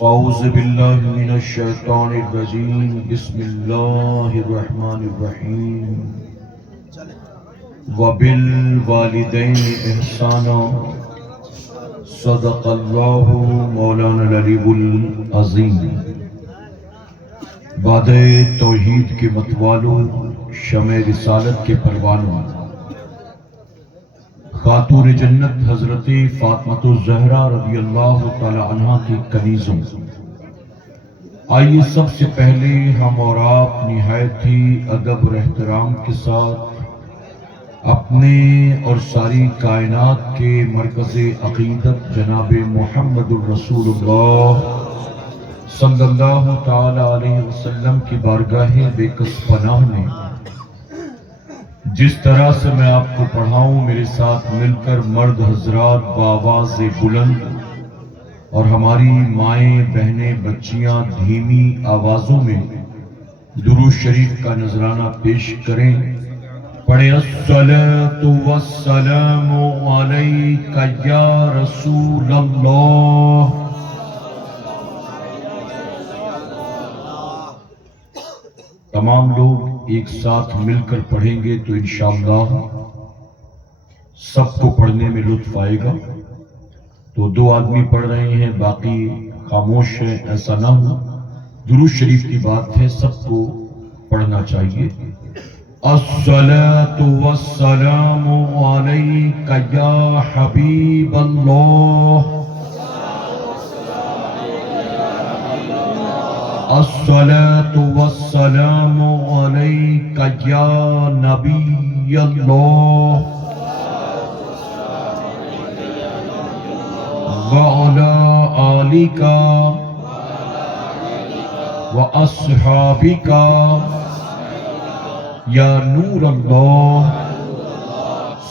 اعوذ باللہ من الشیطان الرجیم بسم اللہ الرحمن الرحیم وبالوالدین احسانا صدق اللہ مولانا العلی العظیم۔ باد توحید کے متوالوں، شمع رسالت کے پروانوں، خاتون جنت حضرت فاطمۃ الزہرا رضی اللہ تعالی عنہا کی کنیزوں، آئیے سب سے پہلے ہم اور آپ نہایت ہی ادب اور احترام کے ساتھ اپنے اور ساری کائنات کے مرکز عقیدت جناب محمد الرسول اللہ صلی اللہ تعالی علیہ وسلم کی بارگاہ بے کس پناہ میں جس طرح سے میں آپ کو پڑھاؤں، میرے ساتھ مل کر مرد حضرات بآواز بلند اور ہماری مائیں بہنیں بچیاں دھیمی آوازوں میں درود شریف کا نذرانہ پیش کریں۔ پڑھیں الصلاۃ والسلام علیک یا رسول اللہ۔ تمام لوگ ایک ساتھ مل کر پڑھیں گے تو انشاءاللہ سب کو پڑھنے میں لطف آئے گا۔ تو دو آدمی پڑھ رہے ہیں، باقی خاموش ہیں، ایسا نہ ہو۔ درود شریف کی بات ہے، سب کو پڑھنا چاہیے۔ الصلاۃ والسلام علیک یا حبیب اللہ، الصلاۃ والسلام علیک یا نبی اللہ، وعلی آلک واصحابک یا نور اللہ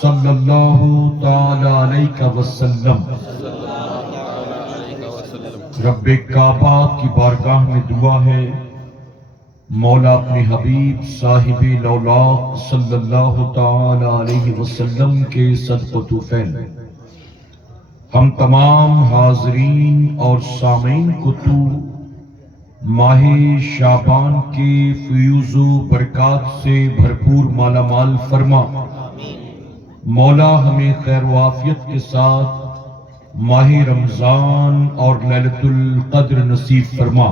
صلی اللہ تعالی علیہ وسلم۔ رب کعبہ کی بارگاہ میں دعا ہے، مولا اپنے حبیب صاحب لولاق صلی اللہ تعالی علیہ وسلم کے صدقہ طفیل ہم تمام حاضرین اور سامعین کو تو ماہ شعبان کے فیوز و برکات سے بھرپور مالا مال فرما۔ مولا ہمیں خیر و عافیت کے ساتھ ماہ رمضان اور لیلۃ القدر نصیب فرما،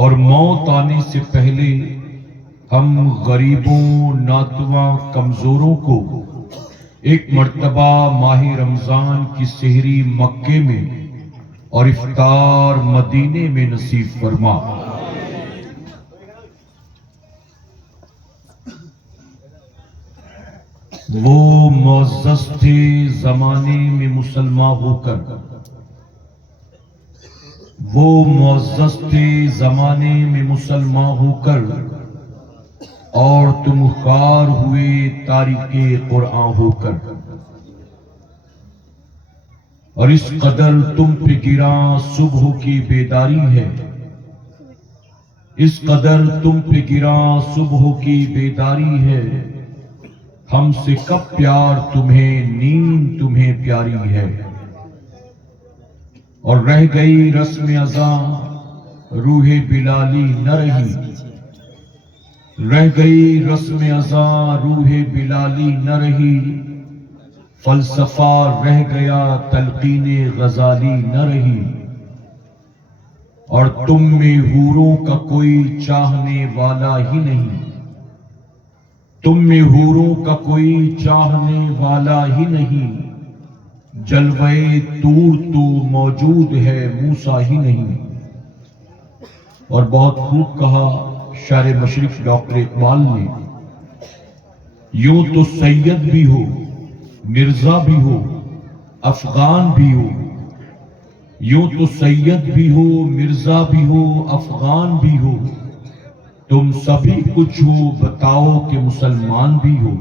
اور موت آنے سے پہلے ہم غریبوں، ناتواں، کمزوروں کو ایک مرتبہ ماہ رمضان کی سحری مکے میں اور افطار مدینے میں نصیب فرما۔ وہ معزز تھے زمانے میں مسلمان ہو کر، وہ معزز تھے زمانے میں مسلمان ہو کر، اور تم خوار ہوئے تاریخ قرآن ہو کر، اور اس قدر تم پہ گراں صبح کی بیداری ہے، اس قدر تم پہ گراں صبح کی بیداری ہے، ہم سے کب پیار تمہیں، نیند تمہیں پیاری ہے، اور رہ گئی رسم ازاں روح بلالی نہ رہی، رہ گئی رسم ازاں روح بلالی نہ رہی، فلسفہ رہ گیا تلقین غزالی نہ رہی، اور تم میں حوروں کا کوئی چاہنے والا ہی نہیں، تم میں حوروں کا کوئی چاہنے والا ہی نہیں، جلوے طور تو موجود ہے موسیٰ ہی نہیں۔ اور بہت خوب کہا شاعر مشرق ڈاکٹر اقبال نے، یوں تو سید بھی ہو، مرزا بھی ہو، افغان بھی ہو، یوں تو سید بھی ہو، مرزا بھی ہو، افغان بھی ہو، تم سبھی کچھ ہو، بتاؤ کہ مسلمان بھی ہو۔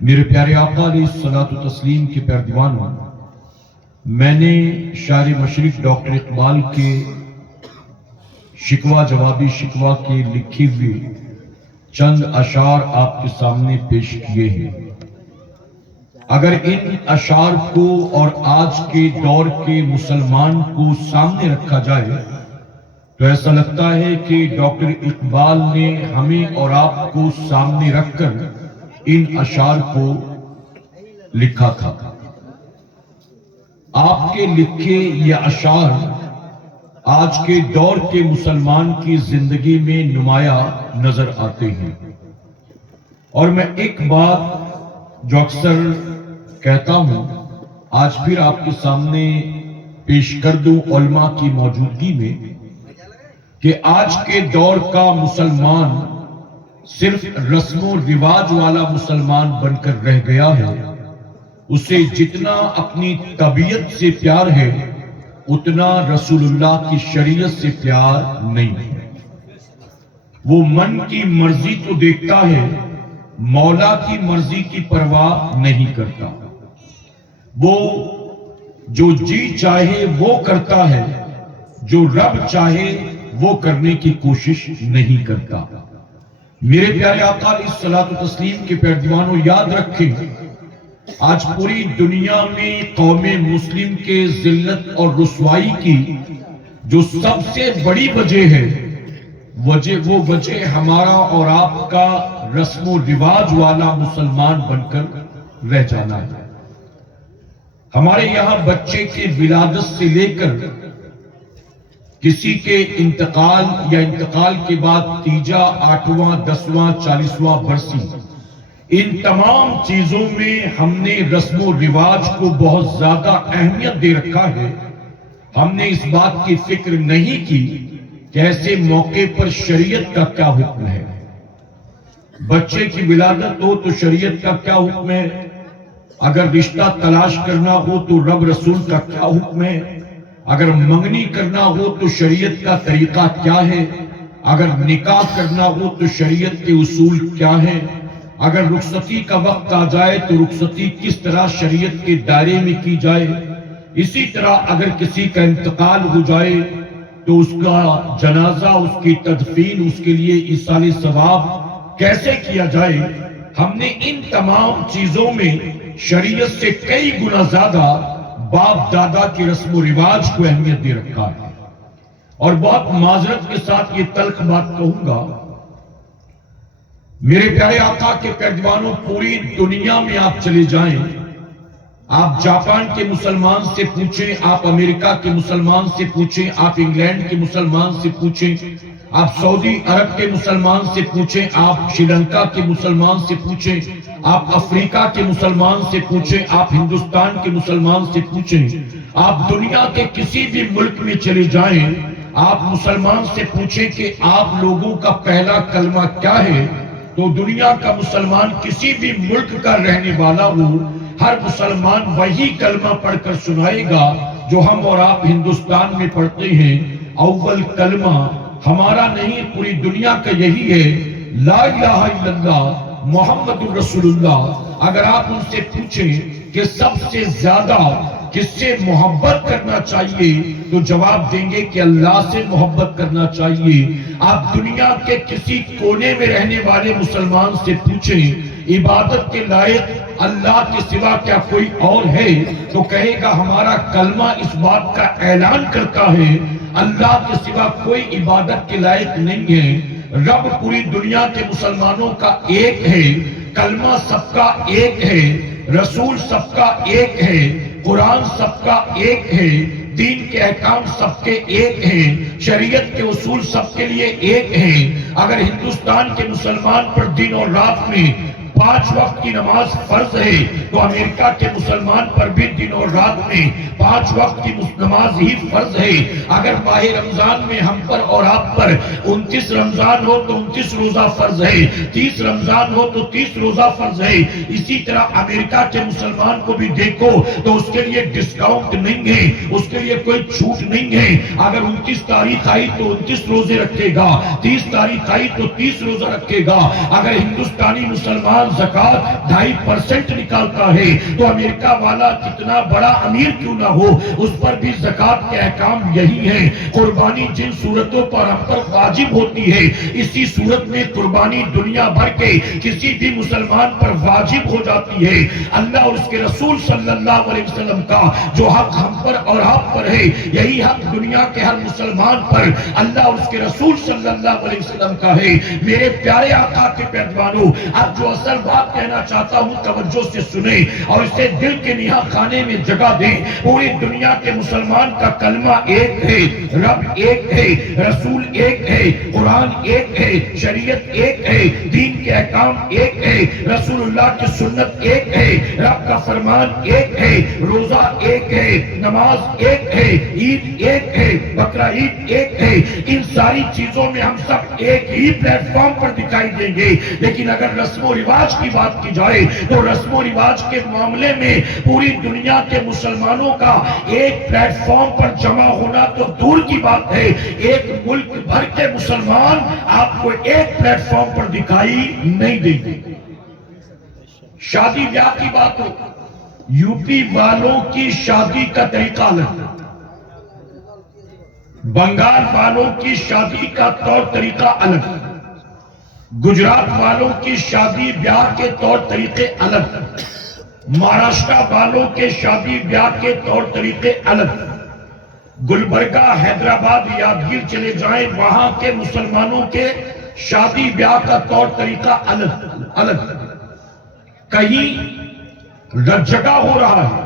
میرے پیارے آقا علیہ الصلوۃ والتسلیم کے پیردیوانوں، میں نے شاعر مشرق ڈاکٹر اقبال کے شکوہ جوابی شکوہ کے لکھی ہوئی چند اشعار آپ کے سامنے پیش کیے ہیں۔ اگر ان اشعار کو اور آج کے دور کے مسلمان کو سامنے رکھا جائے تو ایسا لگتا ہے کہ ڈاکٹر اقبال نے ہمیں اور آپ کو سامنے رکھ کر ان اشعار کو لکھا تھا۔ آپ کے لکھے یہ اشعار آج کے دور کے مسلمان کی زندگی میں نمایاں نظر آتے ہیں۔ اور میں ایک بات جو اکثر کہتا ہوں آج پھر آپ کے سامنے پیش کر دوں علماء کی موجودگی میں، کہ آج کے دور کا مسلمان صرف رسم و رواج والا مسلمان بن کر رہ گیا ہے۔ اسے جتنا اپنی طبیعت سے پیار ہے اتنا رسول اللہ کی شریعت سے پیار نہیں ہے۔ وہ من کی مرضی تو دیکھتا ہے، مولا کی مرضی کی پرواہ نہیں کرتا۔ وہ جو جی چاہے وہ کرتا ہے، جو رب چاہے وہ کرنے کی کوشش نہیں کرتا۔ میرے پیارے آقا علیہ الصلوۃ والتسلیم کے پیروانوں، یاد رکھیں آج پوری دنیا میں قوم مسلم کے ذلت اور رسوائی کی جو سب سے بڑی وجہ ہے، وہ وجہ ہمارا اور آپ کا رسم و رواج والا مسلمان بن کر رہ جانا ہے۔ ہمارے یہاں بچے کی ولادت سے لے کر کسی کے انتقال یا انتقال کے بعد تیجا، 8واں، 10واں، 40واں برسی، ان تمام چیزوں میں ہم نے رسم و رواج کو بہت زیادہ اہمیت دے رکھا ہے۔ ہم نے اس بات کی فکر نہیں کی کہ ایسے موقع پر شریعت کا کیا حکم ہے۔ بچے کی ولادت ہو تو شریعت کا کیا حکم ہے، اگر رشتہ تلاش کرنا ہو تو رب رسول کا کیا حکم ہے، اگر منگنی کرنا ہو تو شریعت کا طریقہ کیا ہے، اگر نکاح کرنا ہو تو شریعت کے اصول کیا ہے، اگر رخصتی کا وقت آ جائے تو رخصتی کس طرح شریعت کے دائرے میں کی جائے، اسی طرح اگر کسی کا انتقال ہو جائے تو اس کا جنازہ، اس کی تدفین، اس کے لیے ایصال ثواب کیسے کیا جائے۔ ہم نے ان تمام چیزوں میں شریعت سے کئی گنا زیادہ باپ دادا کی رسم و رواج کو اہمیت دے رکھا ہے۔ اور بہت معذرت کے ساتھ یہ تلخ بات کہوں گا، میرے پیارے آقا کے پیروانوں، پوری دنیا میں آپ چلے جائیں، آپ جاپان کے مسلمان سے پوچھیں، آپ امریکہ کے مسلمان سے پوچھیں، آپ انگلینڈ کے مسلمان سے پوچھیں، آپ سعودی عرب کے مسلمان سے پوچھیں، آپ شری لنکا کے مسلمان سے پوچھیں، آپ افریقہ کے مسلمان سے پوچھیں، آپ ہندوستان کے مسلمان سے پوچھیں، آپ دنیا کے کسی بھی ملک میں چلے جائیں، آپ مسلمان سے پوچھیں کہ آپ لوگوں کا پہلا کلمہ کیا ہے، تو دنیا کا مسلمان کسی بھی ملک کا رہنے والا ہو، ہر مسلمان وہی کلمہ پڑھ کر سنائے گا جو ہم اور آپ ہندوستان میں پڑھتے ہیں۔ اول کلمہ ہمارا نہیں، پوری دنیا کا یہی ہے، لا الہ الا اللہ محمد رسول اللہ۔ اگر آپ ان سے پوچھیں کہ سب سے زیادہ کس سے محبت کرنا چاہیے تو جواب دیں گے کہ اللہ سے محبت کرنا چاہیے۔ آپ دنیا کے کسی کونے میں رہنے والے مسلمان سے پوچھیں عبادت کے لائق اللہ کے سوا کیا کوئی اور ہے، تو کہے گا ہمارا کلمہ اس بات کا اعلان کرتا ہے اللہ کے سوا کوئی عبادت کے لائق نہیں ہے۔ رب پوری دنیا کے مسلمانوں کا ایک ہے، کلمہ سب کا ایک ہے، رسول سب کا ایک ہے، قرآن سب کا ایک ہے، دین کے احکام سب کے ایک ہیں، شریعت کے اصول سب کے لیے ایک ہیں۔ اگر ہندوستان کے مسلمان پر دن اور رات میں 5 وقت کی نماز فرض ہے تو امریکہ کے مسلمان پر بھی دن اور رات میں 5 وقت کی نماز ہی فرض ہے۔ اگر ماہ رمضان میں ہم پر اور آپ پر 29 رمضان ہو تو 29 روزہ فرض ہے، 30 رمضان ہو تو 30 روزہ فرض ہے۔ اسی طرح امریکہ کے مسلمان کو بھی دیکھو تو اس کے لیے ڈسکاؤنٹ نہیں ہے، اس کے لیے کوئی چھوٹ نہیں ہے۔ اگر 29 تاریخ آئی تو 29 روزے رکھے گا، 30 تاریخ آئی تو 30 روزہ رکھے گا۔ اگر ہندوستانی مسلمان زکات 2.5% نکالتا ہے تو امریکہ والا کتنا بڑا امیر کیوں نہ ہو اس پر بھی زکات کے احکام یہی ہیں۔ قربانی جن صورتوں پر ہم پر واجب ہوتی ہے اسی صورت میں قربانی دنیا بھر کے کسی بھی مسلمان پر واجب ہو جاتی ہے۔ اللہ اور اس کے رسول صلی اللہ علیہ وسلم کا جو حق ہم پر اور آپ پر ہے یہی حق دنیا کے ہر مسلمان پر اللہ اور اس کے رسول صلی اللہ علیہ وسلم کا ہے۔ میرے پیارے آقا کے پیروانوں، اب جو اصل بات کہنا چاہتا ہوں توجہ سے سنیں اور اسے دل کے نہا خانے میں جگہ دیں۔ پوری دنیا کے مسلمان کا کلمہ ایک ہے، رب ایک ہے، رسول ایک ہے، قرآن ایک ہے، شریعت ایک ہے، دین کے احکام ایک ہے، رسول اللہ کی سنت ایک ہے، رب کا فرمان ایک ہے، روزہ ایک ہے، نماز ایک ہے، عید ایک ہے، بقرہ عید ایک ہے۔ ان ساری چیزوں میں ہم سب ایک ہی پلیٹ فارم پر دکھائی دیں گے، لیکن اگر رسم و رواج کی بات کی جائے تو رسم و رواج کے معاملے میں پوری دنیا کے مسلمانوں کا ایک پلیٹ فارم پر جمع ہونا تو دور کی بات ہے، ایک ملک بھر کے مسلمان آپ کو ایک پلیٹ فارم پر دکھائی نہیں دیں گے۔ شادی بیاہ کی بات ہو، یو پی والوں کی شادی کا طریقہ الگ، بنگال والوں کی شادی کا طور طریقہ الگ، گجرات والوں کی شادی بیاہ کے طور طریقے الگ، مہاراشٹر والوں کے شادی بیاہ کے طور طریقے الگ، گلبرگہ، حیدرآباد، یادگیر چلے جائیں وہاں کے مسلمانوں کے شادی بیاہ کا طور طریقہ الگ۔ کہیں جگہ ہو رہا ہے،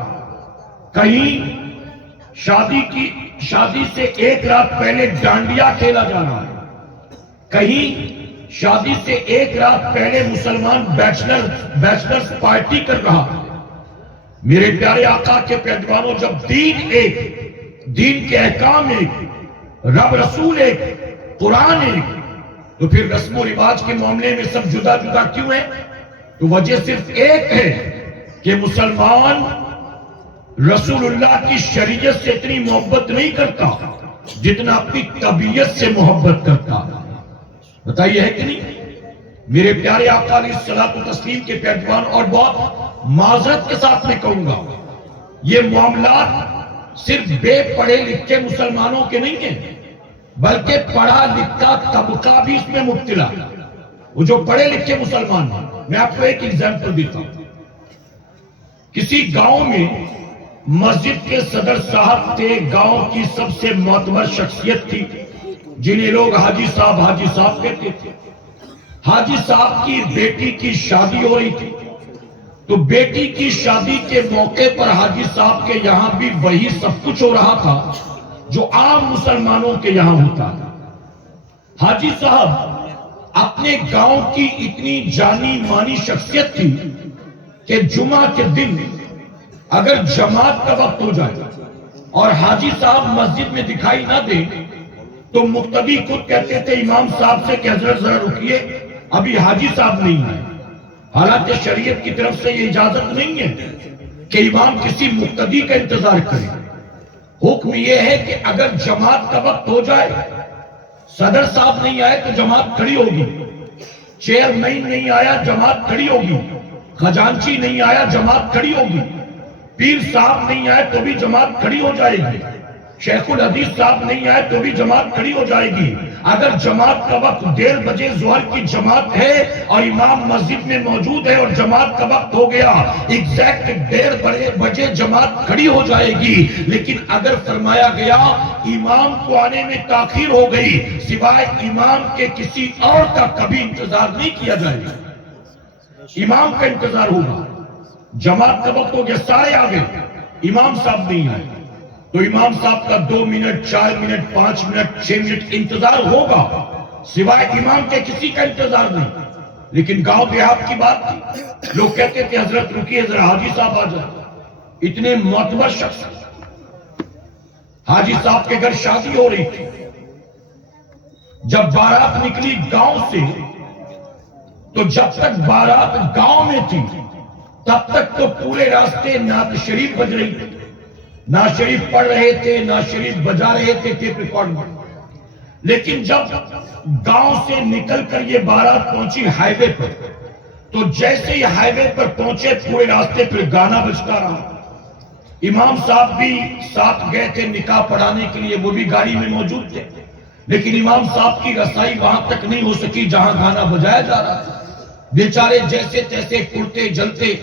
کہیں شادی سے ایک رات پہلے ڈانڈیا کھیلا جا رہا ہے، کہیں شادی سے ایک رات پہلے مسلمان بیچلرز پارٹی کر رہا ہے۔ میرے پیارے آقا کے پیروانوں، جب دین ایک، دین کے احکام ایک، رب رسول ایک، قرآن ایک، تو پھر رسم و رواج کے معاملے میں سب جدا جدا کیوں ہیں؟ تو وجہ صرف ایک ہے کہ مسلمان رسول اللہ کی شریعت سے اتنی محبت نہیں کرتا جتنا اپنی طبیعت سے محبت کرتا۔ بتائیے ہے کہ نہیں؟ میرے پیارے آقا علیہ الصلوۃ والتسلیم کے پیروان، اور بہت معذرت کے ساتھ میں کہوں گا، یہ معاملات صرف بے پڑھے لکھے مسلمانوں کے نہیں ہیں، بلکہ پڑھا لکھا طبقہ بھی اس میں مبتلا ہے۔ وہ جو پڑھے لکھے مسلمان ہیں، میں آپ کو ایک ایگزامپل دیتا ہوں۔ کسی گاؤں میں مسجد کے صدر صاحب تھے، گاؤں کی سب سے معتبر شخصیت تھی جنہیں لوگ حاجی صاحب کہتے تھے۔ حاجی صاحب کی بیٹی کی شادی ہو رہی تھی، تو بیٹی کی شادی کے موقع پر حاجی صاحب کے یہاں بھی وہی سب کچھ ہو رہا تھا جو عام مسلمانوں کے یہاں ہوتا تھا۔ حاجی صاحب اپنے گاؤں کی اتنی جانی مانی شخصیت تھی کہ جمعہ کے دن اگر جماعت کا وقت ہو جائے اور حاجی صاحب مسجد میں دکھائی نہ دیں تو مقتدی خود کہتے تھے امام صاحب سے کہ حضرت ذرا رکیے، ابھی حاجی صاحب نہیں آئے۔ حالانکہ شریعت کی طرف سے یہ اجازت نہیں ہے کہ امام کسی مقتدی کا انتظار کرے۔ حکم یہ ہے کہ اگر جماعت کا وقت ہو جائے، صدر صاحب نہیں آئے تو جماعت کھڑی ہوگی، چیئرمین نہیں آیا جماعت کھڑی ہوگی، خزانچی نہیں آیا جماعت کھڑی ہوگی، پیر صاحب نہیں آئے تو بھی جماعت کھڑی ہو جائے گی، شیخ الحدیث صاحب نہیں آئے تو بھی جماعت کھڑی ہو جائے گی۔ اگر جماعت کا وقت 1:30 بجے ظہر کی جماعت ہے اور امام مسجد میں موجود ہے اور جماعت کا وقت ہو گیا، ایگزیکٹ 1:30 بجے جماعت کھڑی ہو جائے گی۔ لیکن اگر فرمایا گیا امام کو آنے میں تاخیر ہو گئی، سوائے امام کے کسی اور کا کبھی انتظار نہیں کیا جائے گا، امام کا انتظار ہوگا۔ جماعت کا وقت ہو گیا، سارے آگے، امام صاحب نہیں آئے تو امام صاحب کا 2 منٹ، 4 منٹ، 5 منٹ، 6 منٹ انتظار ہوگا، سوائے امام کے کسی کا انتظار نہیں۔ لیکن گاؤں دیہات کی بات تھی، لوگ کہتے تھے حضرت رکیے ذرا حاجی صاحب آ جائے۔ اتنے معتبر شخص، حاجی صاحب کے گھر شادی ہو رہی تھی، جب بارات نکلی گاؤں سے تو جب تک بارات گاؤں میں تھی تب تک تو پورے راستے نعت شریف بج رہی تھی، نعت شریف پڑھ رہے تھے، نعت شریف بجا رہے تھے ٹیپ ریکارڈ میں۔ لیکن جب گاؤں سے نکل کر یہ بارات پہنچی ہائی وے پر تو جیسے ہی ہائی وے پر پہنچے پورے راستے پر گانا بجتا رہا. امام صاحب بھی ساتھ گئے تھے نکاح پڑھانے کے لیے, وہ بھی گاڑی میں موجود تھے, لیکن امام صاحب کی رسائی وہاں تک نہیں ہو سکی جہاں گانا بجایا جا رہا تھا. بیچارے جیسے تیسے کرتے جلتے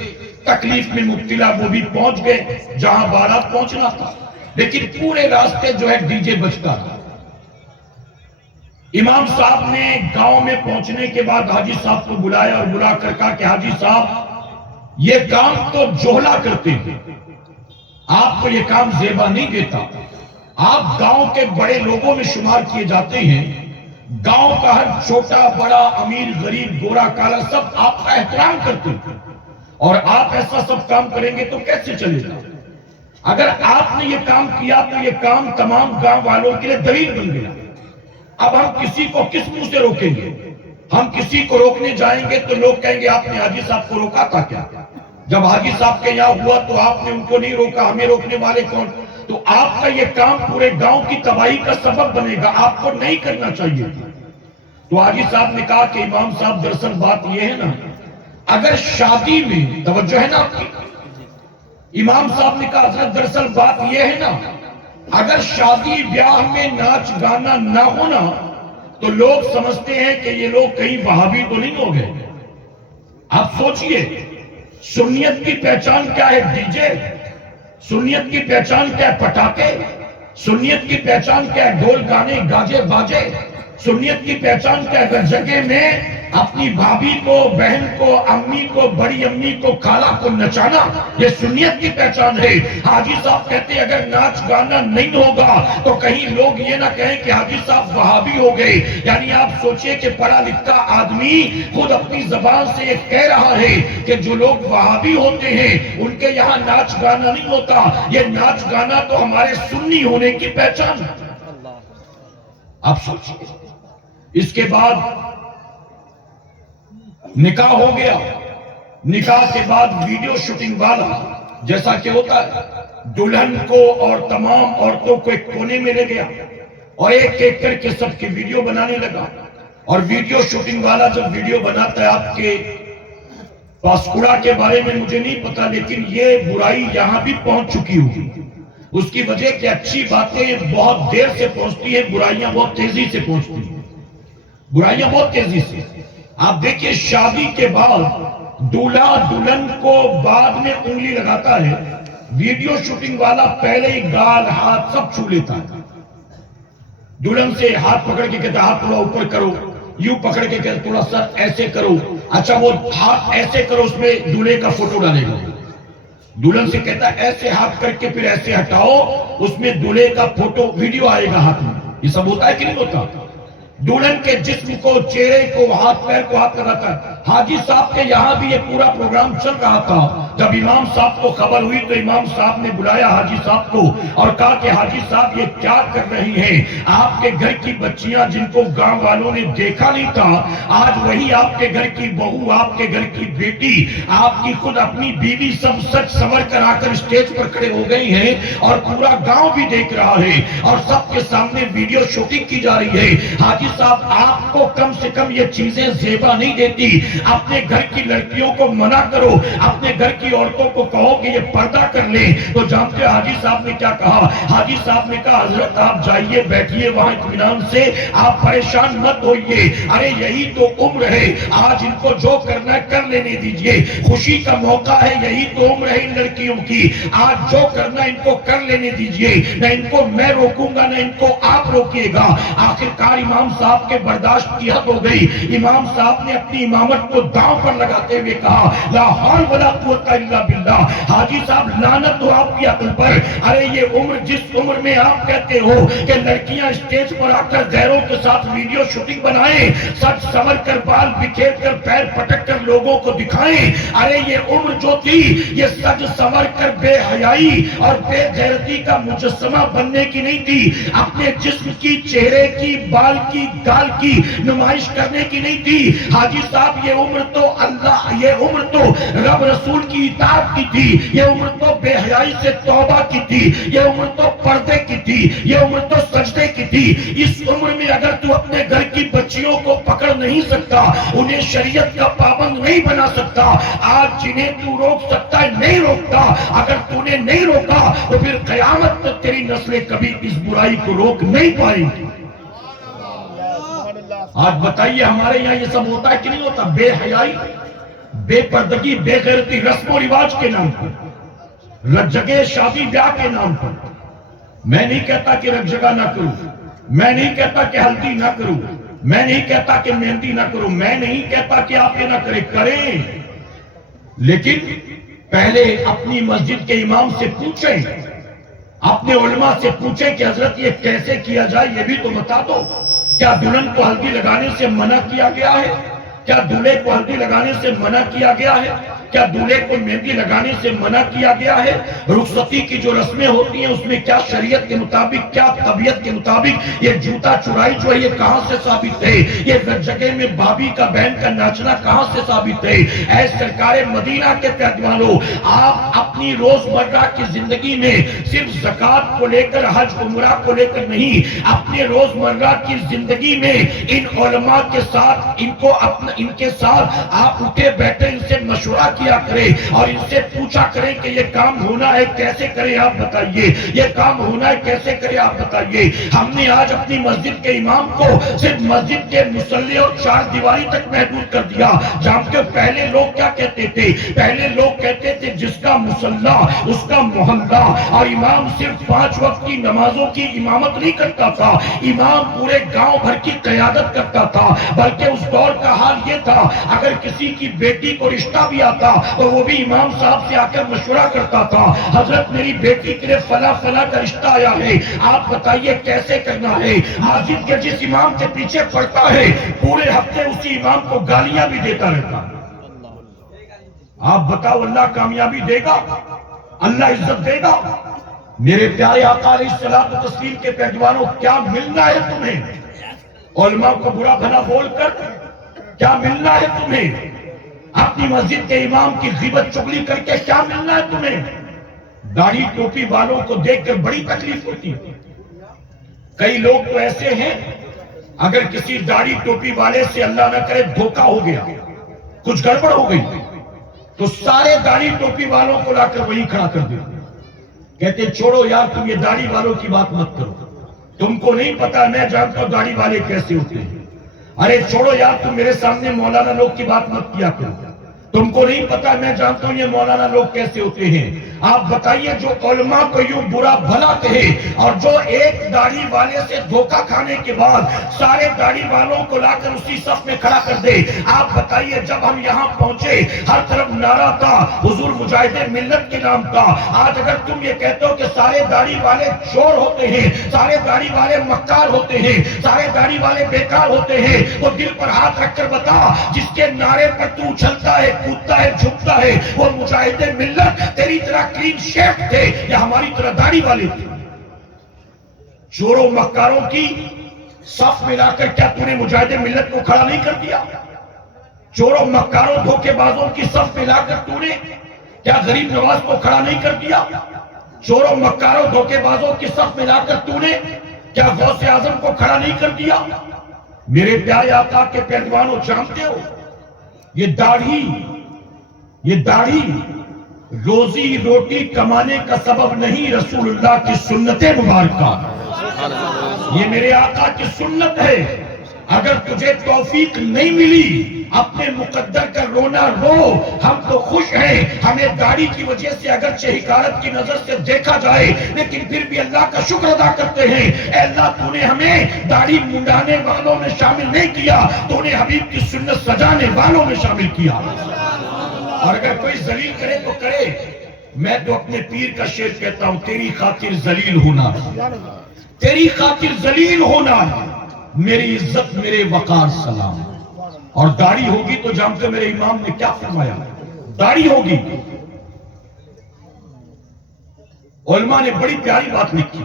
تکلیف میں مبتلا وہ بھی پہنچ گئے جہاں بارات پہنچنا تھا, لیکن پورے راستے جو ہے ڈی جے بجتا تھا. امام صاحب نے گاؤں میں پہنچنے کے بعد حاجی صاحب کو بلایا اور بلا کر کہا کہ حاجی صاحب یہ کام تو جوہلا کرتے ہیں, آپ کو یہ کام زیبا نہیں دیتا. آپ گاؤں کے بڑے لوگوں میں شمار کیے جاتے ہیں, گاؤں کا ہر چھوٹا بڑا امیر غریب گورا کالا سب آپ کا احترام کرتے ہیں, اور آپ ایسا سب کام کریں گے تو کیسے چلے گا؟ اگر آپ نے یہ کام کیا تو یہ کام تمام گاؤں والوں کے لیے دلیل بن گیا. اب ہم کسی کو کس منہ سے روکیں گے؟ ہم کسی کو روکنے جائیں گے تو لوگ کہیں گے آپ نے حاجی صاحب کو روکا تھا کیا؟ جب حاجی صاحب کے یہاں ہوا تو آپ نے ان کو نہیں روکا, ہمیں روکنے والے کون؟ تو آپ کا یہ کام پورے گاؤں کی تباہی کا سبب بنے گا, آپ کو نہیں کرنا چاہیے. تو حاجی صاحب نے کہا کہ امام صاحب دراصل بات یہ ہے نا, اگر شادی میں توجہ ہے نا آپ کی, امام صاحب نے کہا حضرت دراصل بات یہ ہے نا, اگر شادی بیاہ میں ناچ گانا نہ ہونا تو لوگ سمجھتے ہیں کہ یہ لوگ کہیں وہابی تو نہیں ہو گئے. آپ سوچئے سنیت کی پہچان کیا ہے؟ D J. سنیت کی پہچان کیا ہے؟ پٹاخے. سنیت کی پہچان کیا ہے؟ ڈھول گانے گاجے باجے. سنیت کی پہچان کیا ہے؟ جگہ میں اپنی بھابھی کو, بہن کو, امی کو, بڑی امی کو, خالہ کو نچانا, یہ سنیت کی پہچان ہے. حاجی صاحب کہتے ہیں اگر ناچ گانا نہیں ہوگا تو کہیں لوگ یہ نہ کہیں کہ حاجی صاحب وہابی ہو گئے. یعنی آپ سوچئے کہ پڑھا لکھا آدمی خود اپنی زبان سے یہ کہہ رہا ہے کہ جو لوگ وہابی ہوتے ہیں ان کے یہاں ناچ گانا نہیں ہوتا. یہ ناچ گانا تو ہمارے سنی ہونے کی پہچان ہے. آپ سوچئے. اس کے بعد نکاح ہو گیا. نکاح کے بعد ویڈیو شوٹنگ والا جیسا کہ ہوتا ہے دلہن کو اور تمام عورتوں کو ایک کونے میں لے گیا اور ایک ایک کر کے سب کی ویڈیو بنانے لگا. اور ویڈیو شوٹنگ والا جب ویڈیو بناتا ہے, آپ کے پاسکوڑا کے بارے میں مجھے نہیں پتا, لیکن یہ برائی یہاں بھی پہنچ چکی ہوگی. اس کی وجہ کہ اچھی باتیں بہت دیر سے پہنچتی ہیں, برائیاں بہت تیزی سے پہنچتی ہیں. برائیاں بہت تیزی سے. آپ دیکھیے شادی کے بعد دولہا دلہن کو بعد میں انگلی لگاتا ہے, ویڈیو شوٹنگ والا پہلے ہی گال ہاتھ سب چھو لیتا ہے. دلہن سے ہاتھ پکڑ کے کہتا ہے ہاتھ تھوڑا اوپر کرو, یوں پکڑ کے کہتا تھوڑا سا ایسے کرو, اچھا وہ ہاتھ ایسے کرو, اس میں دولہے کا فوٹو ڈالے گا. دلہن سے کہتا ہے ایسے ہاتھ کر کے پھر ایسے ہٹاؤ, اس میں دولہے کا فوٹو ویڈیو آئے گا ہاتھ میں. یہ سب ہوتا ہے کہ نہیں ہوتا؟ دلہن کے جسم کو, چہرے کو, ہاتھ پیر کو ہاتھ لگاتا ہے. حاجی صاحب کے یہاں بھی یہ پورا پروگرام چل رہا تھا. جب امام صاحب کو خبر ہوئی تو امام صاحب نے بلایا حاجی صاحب کو اور کہا کہ حاجی صاحب یہ کیا کر رہی ہیں؟ آپ کے گھر کی بچیاں جن کو گاؤں والوں نے دیکھا نہیں تھا, آج وہی آپ کے گھر کی بہو, آپ کے گھر کی بیٹی, آپ کی خود اپنی بیوی سب سچ سنور کر آ کر اسٹیج پر کھڑے ہو گئی ہیں اور پورا گاؤں بھی دیکھ رہا ہے اور سب کے سامنے ویڈیو شوٹنگ کی جا رہی ہے. حاجی صاحب آپ کو کم سے کم یہ چیزیں زیبا نہیں دیتی. اپنے گھر کی لڑکیوں کو منع کرو, اپنے گھر کی عورتوں کو کہو کہ یہ پردہ کر لیں. تو جانتے حاجی صاحب نے کیا کہا؟ حاجی صاحب نے کہا حضرت آپ جائیے بیٹھیے وہاں اطمینان سے, آپ پریشان مت ہوئیے. ارے یہی تو عمر ہے, آج ان کو جو کرنا ہے کر لینے دیجئے. خوشی کا موقع ہے, یہی تو عمر ہے ان لڑکیوں کی, آج جو کرنا ان کو کر لینے دیجئے. نہ ان کو میں روکوں گا نہ ان کو آپ روکیے گا. آخرکار امام صاحب کے برداشت کی حد ہو گئی. امام صاحب نے اپنی امامت کو داؤں پر لگاتے ہوئے کہا لا حول ولا قوت الا باللہ. حاجی صاحب لعنت ہو آپ کی عقل پر. ارے یہ عمر, جس عمر میں آپ کہتے ہو کہ لڑکیاں اسٹیج پر آ کر غیروں کے ساتھ ویڈیو شوٹنگ بنائیں, سچ سنور کر بال بکھیر کر پیر پٹک کر لوگوں کو دکھائیں, ارے یہ عمر جو تھی یہ سج سنور کر بے حیائی اور بے غیرتی کا مجسمہ بننے کی نہیں تھی. اپنے جسم کی, چہرے کی, بال کی, گال کی نمائش کرنے کی نہیں تھی. حاجی صاحب یہ یہ عمر تو اللہ، یہ عمر تو رب رسول کی اطاعت کی تھی، یہ عمر تو بے حیائی سے توبہ کی تھی، یہ عمر تو پردے کی تھی، یہ عمر تو سجدے کی تھی۔ اس عمر میں اگر تو اپنے گھر کی بچیوں کو پکڑ نہیں سکتا، انہیں شریعت کا پابند نہیں بنا سکتا، آج جنہیں تو روک سکتا ہے نہیں روکتا، اگر تو نے نہیں روکا تو پھر قیامت تک تیری نسلیں کبھی اس برائی کو روک نہیں پائیں گی۔ آج بتائیے ہمارے یہاں یہ سب ہوتا ہے کہ نہیں ہوتا؟ بے حیائی، بے پردگی، بے غیرتی، رسم و رواج کے نام پر، رگ جگہ شادی بیاہ کے نام پر۔ میں نہیں کہتا کہ رگ جگہ نہ کروں، میں نہیں کہتا کہ ہلدی نہ کروں، میں نہیں کہتا کہ مہندی نہ کروں، میں نہیں کہتا کہ آپ یہ نہ کریں، لیکن پہلے اپنی مسجد کے امام سے پوچھیں، اپنے علماء سے پوچھیں کہ حضرت یہ کیسے کیا جائے، یہ بھی تو بتا دو۔ کیا دلہن کو ہلدی لگانے سے منع کیا گیا ہے؟ کیا دولہے کو ہلدی لگانے سے منع کیا گیا ہے؟ کیا دولہے کو مہندی لگانے سے منع کیا گیا ہے؟ رخصتی کی جو رسمیں ہوتی ہیں اس میں کیا شریعت کے مطابق، کیا طبیعت کے مطابق یہ جوتا چورائی جو ہے یہ کہاں سے ثابت ہے؟ یہ جگہ میں بھابھی کا بہن کا ناچنا کہاں سے ثابت ہے؟ اے سرکار مدینہ کے پیروانوں، آپ اپنی روزمرہ کی زندگی میں صرف زکوٰۃ کو لے کر، حج عمرہ کو لے کر نہیں، اپنے روزمرہ کی زندگی میں ان علماء کے ساتھ ان کے ساتھ آپ اٹھے بیٹھے ان سے مشورہ کیا کریں اور ان سے پوچھا کریں کہ یہ کام ہونا ہے کیسے کریں آپ بتائیے، یہ کام ہونا ہے کیسے کریں آپ بتائیے۔ ہم نے آج اپنی مسجد کے امام کو صرف مسجد کے مصلی اور چار دیواری تک محدود کر دیا، جانتے ہو پہلے لوگ کیا کہتے تھے؟ پہلے لوگ کہتے تھے جس کا مصلی اس کا محلہ، اور امام صرف 5 وقت کی نمازوں کی امامت نہیں کرتا تھا، امام پورے گاؤں بھر کی قیادت کرتا تھا۔ بلکہ اس دور کا حال یہ تھا اگر کسی کی بیٹی کو رشتہ بھی آتا تو وہ بھی امام صاحب سے آ کر مشورہ کرتا تھا، حضرت میری بیٹی کے لیے فلاں فلاں کا رشتہ آیا ہے، آپ بتائیے کیسے کرنا ہے۔ مسجد کے جس امام کے پیچھے پڑتا ہے پورے ہفتے اسی امام کو گالیاں بھی دیتا رہتا۔ آپ بتاؤ اللہ کامیابی دے گا؟ اللہ عزت دے گا؟ میرے پیارے آقا علیہ الصلوۃ والتسلیم کے پیروانوں، کیا ملنا ہے تمہیں؟ علماء کو برا بھلا بول کر کیا ملنا ہے تمہیں؟ اپنی مسجد کے امام کی غیبت چغلی کر کے کیا ملنا ہے تمہیں؟ داڑھی ٹوپی والوں کو دیکھ کر بڑی تکلیف ہوتی ہے۔ کئی لوگ تو ایسے ہیں اگر کسی داڑھی ٹوپی والے سے اللہ نہ کرے دھوکہ ہو گیا، کچھ گڑبڑ ہو گئی تو سارے داڑھی ٹوپی والوں کو لا کر وہیں کھڑا کر دیتے، کہتے چھوڑو یار تم یہ داڑھی والوں کی بات مت کرو، تم کو نہیں پتا میں جانتا ہوں داڑھی والے کیسے ہوتے ہیں۔ ارے چھوڑو یار تم میرے سامنے مولانا لوگ کی بات مت کیا کرو، تم کو نہیں پتا میں جانتا ہوں یہ مولانا لوگ کیسے ہوتے ہیں۔ آپ بتائیے جو علماء کو یوں برا بھلا کہے اور جو ایک داڑھی والے سے دھوکہ کھانے کے بعد سارے داڑھی والوں کو لا کر اسی صف میں کھڑا کر دے، آپ بتائیے جب ہم یہاں پہنچے ہر طرف نعرہ تھا حضور مجاہد ملت کے نام کا۔ آج اگر تم یہ کہتے ہو کہ سارے داڑھی والے چور ہوتے ہیں، سارے داڑھی والے مکار ہوتے ہیں، سارے داڑھی والے بیکار ہوتے ہیں، تو دل پر ہاتھ رکھ کر بتا جس کے نعرے پر تو اچھلتا ہے، کودتا ہے، جھکتا ہے، وہ مجاہد ملت تیری طرح کلین شیف تھے یا ہماری طرح داڑھی والے تھے؟ چوروں مکاروں کی صف ملا کر کیا تو نے مجاہد ملت کو کھڑا نہیں کر دیا؟ چوروں مکاروں دھوکے بازوں کی صف ملا کر تو نے کیا غریب نواز کو کھڑا نہیں کر دیا؟ چوروں مکاروں دھوکے بازوں کی صف ملا کر تو نے کیا غوث اعظم کو کھڑا نہیں کر دیا؟ میرے پیارے آقا کے پیروانوں، جانتے ہو یہ داڑھی روزی روٹی کمانے کا سبب نہیں، رسول اللہ کی سنت مبارکہ، یہ میرے آقا کی سنت ہے۔ اگر تجھے توفیق نہیں ملی اپنے مقدر کا رونا رو، ہم تو خوش ہیں، ہمیں داڑھی کی وجہ سے اگرچہ حقارت کی نظر سے دیکھا جائے لیکن پھر بھی اللہ کا شکر ادا کرتے ہیں۔ اے اللہ تو نے ہمیں داڑھی منڈانے والوں میں شامل نہیں کیا، تو نے حبیب کی سنت سجانے والوں میں شامل کیا۔ اور اگر کوئی ذلیل کرے تو کرے، میں تو اپنے پیر کا شعر کہتا ہوں، تیری خاطر ذلیل ہونا، تیری خاطر ذلیل ہونا، میری عزت میرے وقار سلام۔ اور داڑھی ہوگی تو جانتے میرے امام نے کیا فرمایا؟ داڑھی ہوگی۔ علماء نے بڑی پیاری بات لکھی،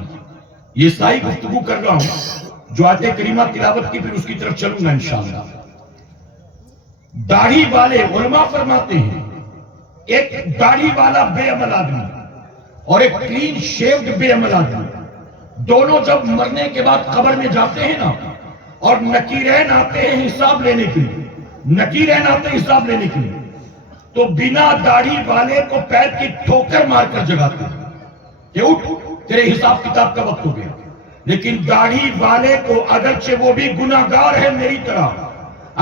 یہ ساری گفتگو کر رہا ہوں، جو آیت کریمہ تلاوت کی پھر اس کی طرف چلوں گا انشاءاللہ۔ داڑھی والے علماء فرماتے ہیں ایک داڑھی والا بے عمل آدمی اور ایک کلین شیوڈ بے عمل آدمی، دونوں جب مرنے کے بعد قبر میں جاتے ہیں نا، اور نکیرین آتے ہیں حساب لینے کے لیے، نکیرین آتے ہیں حساب لینے کے لیے، تو بنا داڑھی والے کو پیر کی ٹھوکر مار کر جگاتے ہیں کہ اٹھ تیرے حساب کتاب کا وقت ہو گیا۔ لیکن داڑھی والے کو اگرچہ وہ بھی گناہگار ہے میری طرح،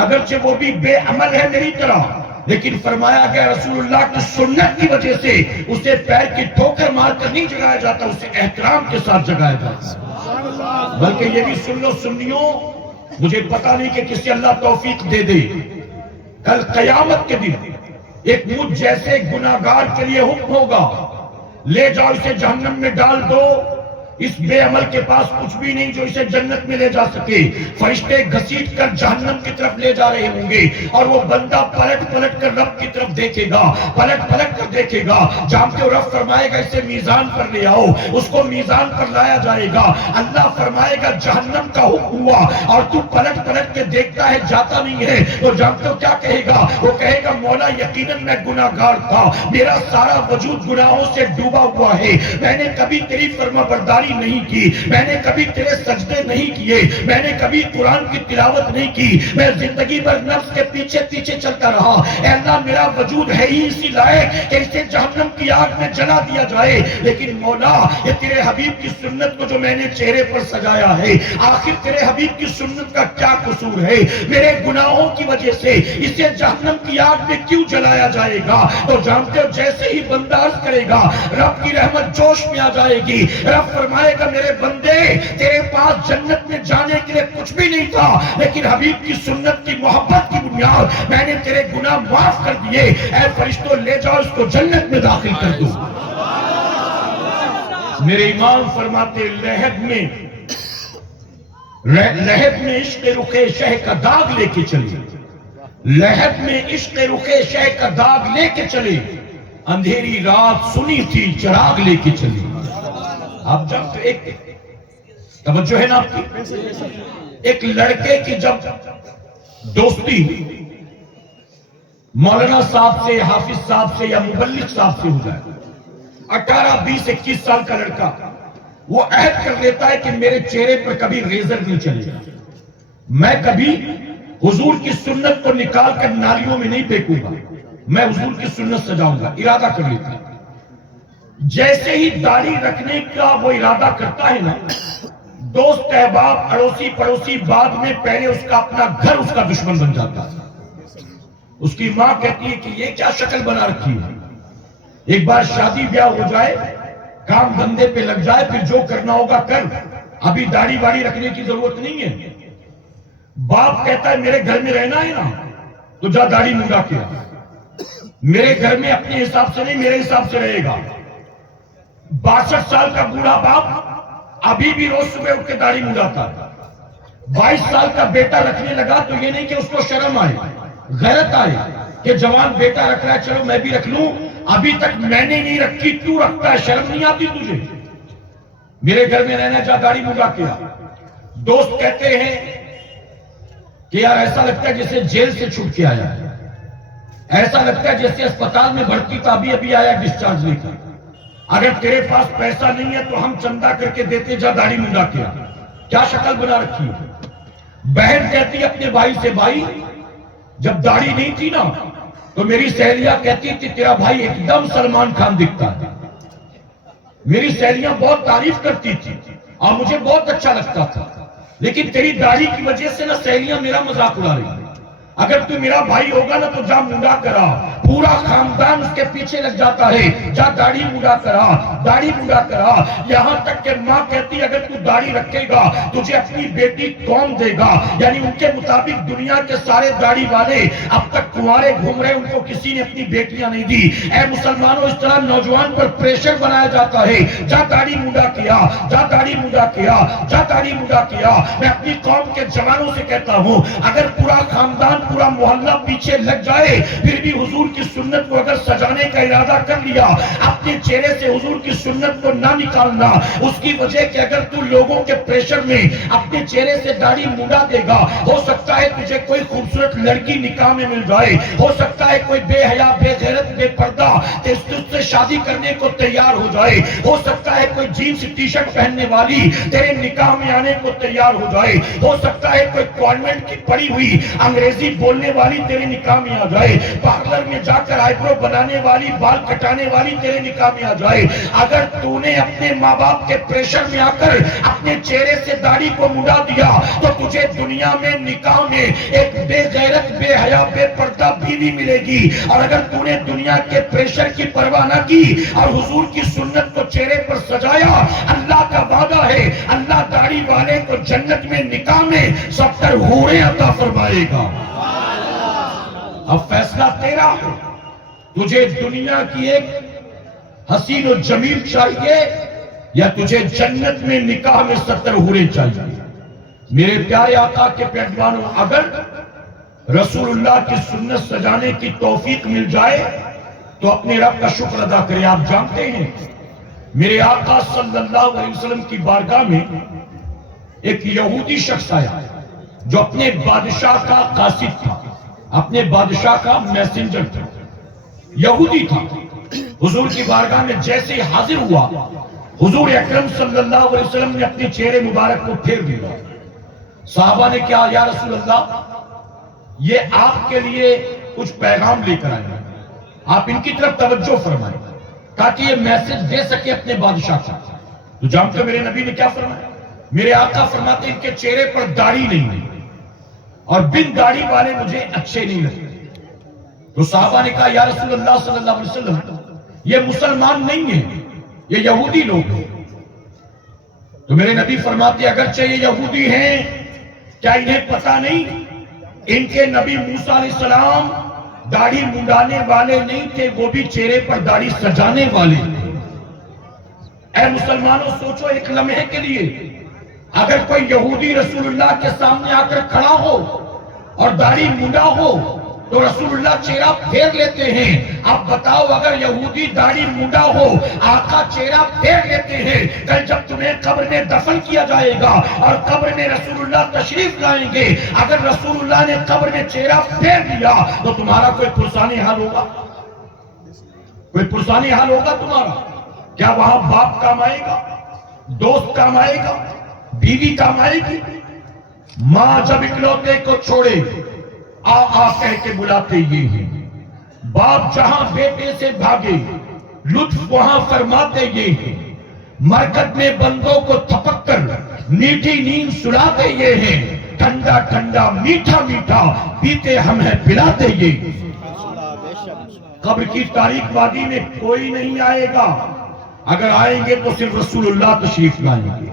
اگرچہ وہ بھی بے عمل ہے میری طرح، لیکن فرمایا گیا رسول اللہ کی سنت کی وجہ سے اسے پیر کی ٹھوکر مار کر نہیں جگایا جاتا، اسے احترام کے ساتھ جگایا جاتا۔ بلکہ یہ بھی سن لو سنیوں، مجھے پتا نہیں کہ کسی اللہ توفیق دے دے، کل قیامت کے دن ایک مجھ جیسے گناہگار کے لیے حکم ہوگا، لے جاؤ اسے جہنم میں ڈال دو، اس بے عمل کے پاس کچھ بھی نہیں جو اسے جنت میں لے جا سکے۔ فرشتے گھسیٹ کر جہنم کی طرف لے جا رہے ہوں گے، اور وہ بندہ پلٹ پلٹ کر رب کی طرف دیکھے گا، پلٹ پلٹ کر دیکھے گا، جانتے ہو رب فرمائے گا اسے میزان پر لے آؤ، اس کو میزان پر لایا جائے گا، اللہ فرمائے گا جہنم کا حکم ہوا، اور تو پلٹ پلٹ کے دیکھتا ہے جاتا نہیں ہے، تو جانتے ہو کیا کہے گا؟ وہ کہے گا مولا یقیناً میں گناہگار تھا، میرا سارا وجود گناہوں سے ڈوبا ہوا ہے، میں نے کبھی تیری فرما برداری نہیں کی، میں نے کبھی تیرے سجدے نہیں کیے، میں نے کبھی قرآن کی تلاوت نہیں کی، میں زندگی بھر نفس کے پیچھے پیچھے چلتا رہا، اے اللہ میرا وجود ہے ہی اسی لائق کہ اسے جہنم کی آگ میں جلا دیا جائے، لیکن مولا یہ تیرے حبیب کی سنت کو جو میں نے چہرے پر سجایا ہے، آخر تیرے حبیب کی سنت کا کیا قصور ہے؟ میرے گناہوں کی وجہ سے اسے جہنم کی آگ میں کیوں جلایا جائے گا؟ تو جانتے ہو جیسے ہی بندہ عرض کرے گا رب کی رحمت جوش میں آ جائے گی، رب فرمائے گا میرے بندے تیرے پاس جنت میں جانے کے لیے کچھ بھی نہیں تھا، لیکن حبیب کی سنت کی محبت کی بنیاد میں نے تیرے گناہ معاف کر دیے، اے فرشتوں لے جاؤ اس کو جنت میں داخل کر دو۔ میرے امام فرماتے لہب میں عشق رخ شہ کا داغ لے کے چلے، لہب میں عشق رخ شہ کا داغ لے کے چلے، اندھیری رات سنی تھی چراغ لے کے چلے۔ آپ جب ایک توجہ ہے نا آپ کی، ایک لڑکے کی جب دوستی مولانا صاحب سے، حافظ صاحب سے یا مبلغ صاحب سے ہو جائے، 18 20 21 سال کا لڑکا وہ عہد کر لیتا ہے کہ میرے چہرے پر کبھی ریزر نہیں چلے گا، میں کبھی حضور کی سنت کو نکال کر نالیوں میں نہیں پھینکوں گا، میں حضور کی سنت سجاؤں گا، ارادہ کر لیتا ہے۔ جیسے ہی داڑھی رکھنے کا وہ ارادہ کرتا ہے نا، دوست احباب اڑوسی پڑوسی بعد میں پہلے اس کا اپنا گھر اس کا دشمن بن جاتا ہے۔ اس کی ماں کہتی ہے کہ یہ کیا شکل بنا رکھی ہے، ایک بار شادی بیاہ ہو جائے، کام دھندے پہ لگ جائے، پھر جو کرنا ہوگا کر، ابھی داڑھی واڑی رکھنے کی ضرورت نہیں ہے۔ باپ کہتا ہے میرے گھر میں رہنا ہے نا تو جا داڑھی منڈا کے آ، میرے گھر میں اپنے حساب سے نہیں میرے حساب سے رہے گا۔ 62 سال کا بوڑھا باپ ابھی بھی روز صبح اٹھ کے داڑھی منڈاتا ہے۔ 22 سال کا بیٹا رکھنے لگا تو یہ نہیں کہ اس کو شرم آئے، غیرت آئے کہ جوان بیٹا رکھ رہا ہے چلو میں بھی رکھ لوں، ابھی تک میں نے نہیں رکھی تو رکھتا ہے، شرم نہیں آتی تجھے؟ میرے گھر میں رہنا جا داڑھی منڈا کے آ۔ دوست کہتے ہیں کہ یار ایسا لگتا ہے جیسے جیل سے چھوٹ کے آیا ہے، ایسا لگتا ہے جیسے اسپتال میں بھرتی تھا ابھی آیا ڈسچارج لے کر، اگر تیرے پاس پیسہ نہیں ہے تو ہم چندہ کر کے دیتے، جا داڑھی منڈا کے آ۔ کیا شکل بنا رکھی ہے؟ بہن کہتی اپنے بھائی سے بھائی جب داڑھی نہیں تھی نا تو میری سہیلیاں کہتی تھی تیرا بھائی ایک دم سلمان خان دکھتا ہے، میری سہیلیاں بہت تعریف کرتی تھی اور مجھے بہت اچھا لگتا تھا، لیکن تیری داڑھی کی وجہ سے نا سہیلیاں میرا مذاق اڑا رہی ہیں، اگر تو میرا بھائی ہوگا نا تو جا منڈا کرا۔ پورا خاندان اس کے پیچھے لگ جاتا ہے، جا داڑھی منڈا کرا، داڑھی منڈا کرا، یہاں تک کہ ماں کہتی اگر تو داڑھی رکھے گا تجھے اپنی بیٹی کون دے گا؟ یعنی ان کے مطابق دنیا کے سارے داڑھی والے اب تک کنوارے گھوم رہے، ان کو کسی نے اپنی بیٹیاں نہیں دی۔ اے مسلمانوں اس طرح نوجوان پر پریشر بنایا جاتا ہے، جا داڑھی منڈا کیا، جا داڑھی منڈا کیا، جا داڑھی منڈا کیا۔ میں اپنی قوم کے جوانوں سے کہتا ہوں اگر پورا خاندان پورا محلہ پیچھے لگ جائے پھر بھی حضور کی سنت کو اگر سجانے کا ارادہ کر لیا، اپنے چہرے سے حضور کی سنت کو نہ نکالنا، اس کی وجہ کہ اگر تو لوگوں کے پریشر میں اپنے چہرے سے داڑھی منڈا دے گا، ہو سکتا ہے تجھے کوئی خوبصورت لڑکی نکاح میں مل جائے، ہو سکتا ہے کوئی بے حیا بے غیرت بے پردہ تجھ سے شادی کرنے کو تیار ہو جائے، ہو سکتا ہے کوئی جینس ٹی شرٹ پہننے والی تیرے نکاح میں آنے کو تیار ہو جائے، ہو سکتا ہے کوئی کانوینٹ کی پڑھی ہوئی انگریزی بولنے والی تیرے نکاح میں آ جائے، پارلر میں جا کر آئی برو بنانے والی بال کٹانے والی تیرے نکاح میں آ جائے۔ اگر تو نے اپنے ماں باپ کے پریشر میں آ کر اپنے چہرے سے داڑھی کو مڈا دیا تو تجھے دنیا میں نکاح میں ایک بے غیرت بے حیا بے پردہ بیوی ملے گی، اور اگر تو نے دنیا کے پریشر کی پرواہ نہ کی اور حضور کی سنت کو چہرے پر سجایا، اللہ کا وعدہ ہے اللہ داڑھی والے کو جنت میں نکاح میں 70 حوریں عطا فرمائے گا۔ اب فیصلہ تیرا ہے، تجھے دنیا کی ایک حسین و جمیل چاہیے یا تجھے جنت میں نکاح میں 70 حوریں چاہیے؟ میرے پیارے آقا کے پیروانوں، اگر رسول اللہ کی سنت سجانے کی توفیق مل جائے تو اپنے رب کا شکر ادا کریں۔ آپ جانتے ہیں میرے آقا صلی اللہ علیہ وسلم کی بارگاہ میں ایک یہودی شخص آیا جو اپنے بادشاہ کا قاصد تھا، اپنے بادشاہ کا میسنجر تھا، یہودی تھا۔ حضور کی بارگاہ میں جیسے ہی حاضر ہوا، حضور اکرم صلی اللہ علیہ وسلم نے اپنے چہرے مبارک کو پھیر دیا۔ صحابہ نے کہا یا رسول اللہ، یہ آپ کے لیے کچھ پیغام لے کر آئے ہیں، آپ ان کی طرف توجہ فرمائیں تاکہ یہ میسج دے سکے اپنے بادشاہ کو۔ تو جانتے میرے نبی نے کیا فرمایا؟ میرے آقا فرماتے ان کے چہرے پر داڑھی نہیں ہے اور بن داڑھی والے مجھے اچھے نہیں لگتے۔ تو صحابہ نے کہا یا رسول اللہ صلی اللہ علیہ وسلم، یہ مسلمان نہیں ہیں، یہ یہودی لوگ ہیں۔ تو میرے نبی فرماتے اگرچہ یہ یہودی ہیں، کیا انہیں پتا نہیں ان کے نبی موسیٰ علیہ السلام داڑھی منڈانے والے نہیں تھے، وہ بھی چہرے پر داڑھی سجانے والے تھے۔ اے مسلمانوں، سوچو ایک لمحے کے لیے، اگر کوئی یہودی رسول اللہ کے سامنے آ کر کھڑا ہو اور داڑھی منڈا ہو تو رسول اللہ چہرہ پھیر لیتے ہیں۔ اب بتاؤ اگر یہودی داڑھی منڈا ہو، آقا چہرہ پھیر لیتے ہیں، کل جب تمہیں قبر میں دفن کیا جائے گا اور قبر میں رسول اللہ تشریف لائیں گے، اگر رسول اللہ نے قبر میں چہرہ پھیر دیا تو تمہارا کوئی پرسانی حال ہوگا؟ کوئی پرسانی حال ہوگا تمہارا؟ کیا وہاں باپ کام آئے گا؟ دوست کام آئے گا؟ بیوی کام آئے گی؟ ماں جب اکلوتے کو چھوڑے آ آ کہہ کے بلاتے یہ ہیں، باپ جہاں بیٹے سے بھاگے لطف وہاں فرماتے یہ ہیں، مرکت میں بندوں کو تھپک کر میٹھی نیند سلاتے یہ ہیں، ٹھنڈا ٹھنڈا میٹھا میٹھا پیتے ہم ہیں پلاتے یہ۔ قبر کی تاریک وادی میں کوئی نہیں آئے گا، اگر آئیں گے تو صرف رسول اللہ تشریف لائیں گے۔